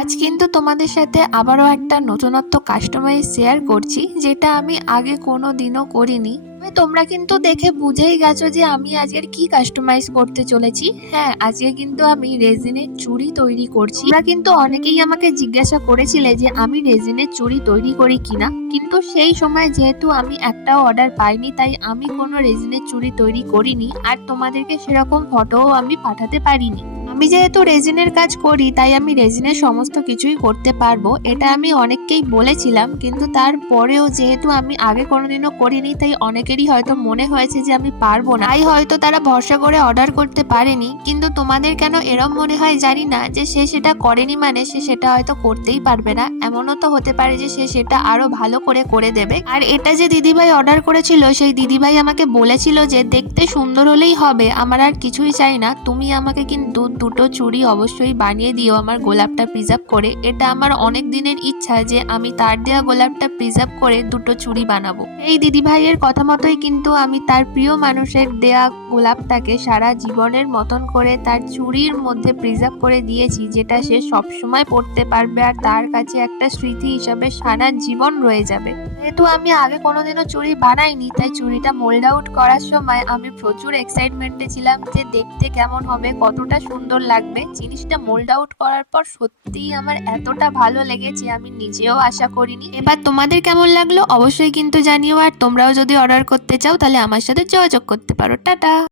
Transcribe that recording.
আজ কিন্তু তোমাদের সাথে আবারও একটা নতুনত্ব কাস্টমাইজ শেয়ার করছি, যেটা আমি আগে কোনো দিনও করিনি। তবে তোমরা কিন্তু দেখে বুঝেই গেছো যে আমি আজকের কি কাস্টমাইজ করতে চলেছি। হ্যাঁ, আজকে কিন্তু আমি রেজিনের চুড়ি তৈরি করছি। তোমরা কিন্তু অনেকেই আমাকে জিজ্ঞাসা করেছিলে যে আমি রেজিনের চুড়ি তৈরি করি কিনা, কিন্তু সেই সময় যেহেতু আমি একটাও অর্ডার পাইনি, তাই আমি কোনো রেজিনের চুড়ি তৈরি করিনি, আর তোমাদেরকে সেরকম ফটোও আমি পাঠাতে পারিনি। আমি যেহেতু রেজিনের কাজ করি, তাই আমি রেজিনের সমস্ত কিছুই করতে পারবো, এটা আমি অনেককেই বলেছিলাম। কিন্তু তারপরেও যেহেতু আমি আগে কোনোদিনও করিনি, তাই অনেকেরই হয়তো মনে হয়েছে যে আমি পারবো না, তাই হয়তো তারা ভরসা করে অর্ডার করতে পারেনি। কিন্তু তোমাদের কেন এরম মনে হয় জানি না, যে সে সেটা করেনি মানে সে সেটা হয়তো করতেই পারবে না। এমনও তো হতে পারে যে সে সেটা আরো ভালো করে করে দেবে। আর এটা যে দিদিভাই অর্ডার করেছিল, সেই দিদিভাই আমাকে বলেছিল যে দেখতে সুন্দর হলেই হবে, আমার আর কিছুই চাই না, তুমি আমাকে কিন্তু দুটো চুড়ি অবশ্যই বানিয়ে দিও আমার গোলাপটা প্রিজার্ভ করে। এটা আমার অনেক দিনের ইচ্ছা যে আমি তার দেওয়া গোলাপটা প্রিজার্ভ করে দুটো চুড়ি বানাবো। এই দিদিভাইয়ের কথা মতোই কিন্তু আমি তার প্রিয় মানুষের দেয়া গোলাপটাকে সারা জীবনের মতন করে তার চুড়ির মধ্যে প্রিজার্ভ করে দিয়েছি, যেটা সে সবসময় পড়তে পারবে আর তার কাছে একটা স্মৃতি হিসাবে সারা জীবন রয়ে যাবে। যেহেতু আমি আগে কোনোদিনও চুড়ি বানাইনি, তাই চুড়িটা মোল্ড আউট করার সময় আমি প্রচুর এক্সাইটমেন্টে ছিলাম যে দেখতে কেমন হবে, কতটা সুন্দর লাগবে। জিনিসটা মোল্ড আউট করার পর সত্যিই আমার এতটা ভালো লেগেছে আমি নিজেও আশা করিনি। এবার তোমাদের কেমন লাগলো অবশ্যই কিন্তু জানিও, আর তোমরাও যদি অর্ডার করতে চাও তাহলে আমার সাথে যোগাযোগ করতে পারো। টাটা।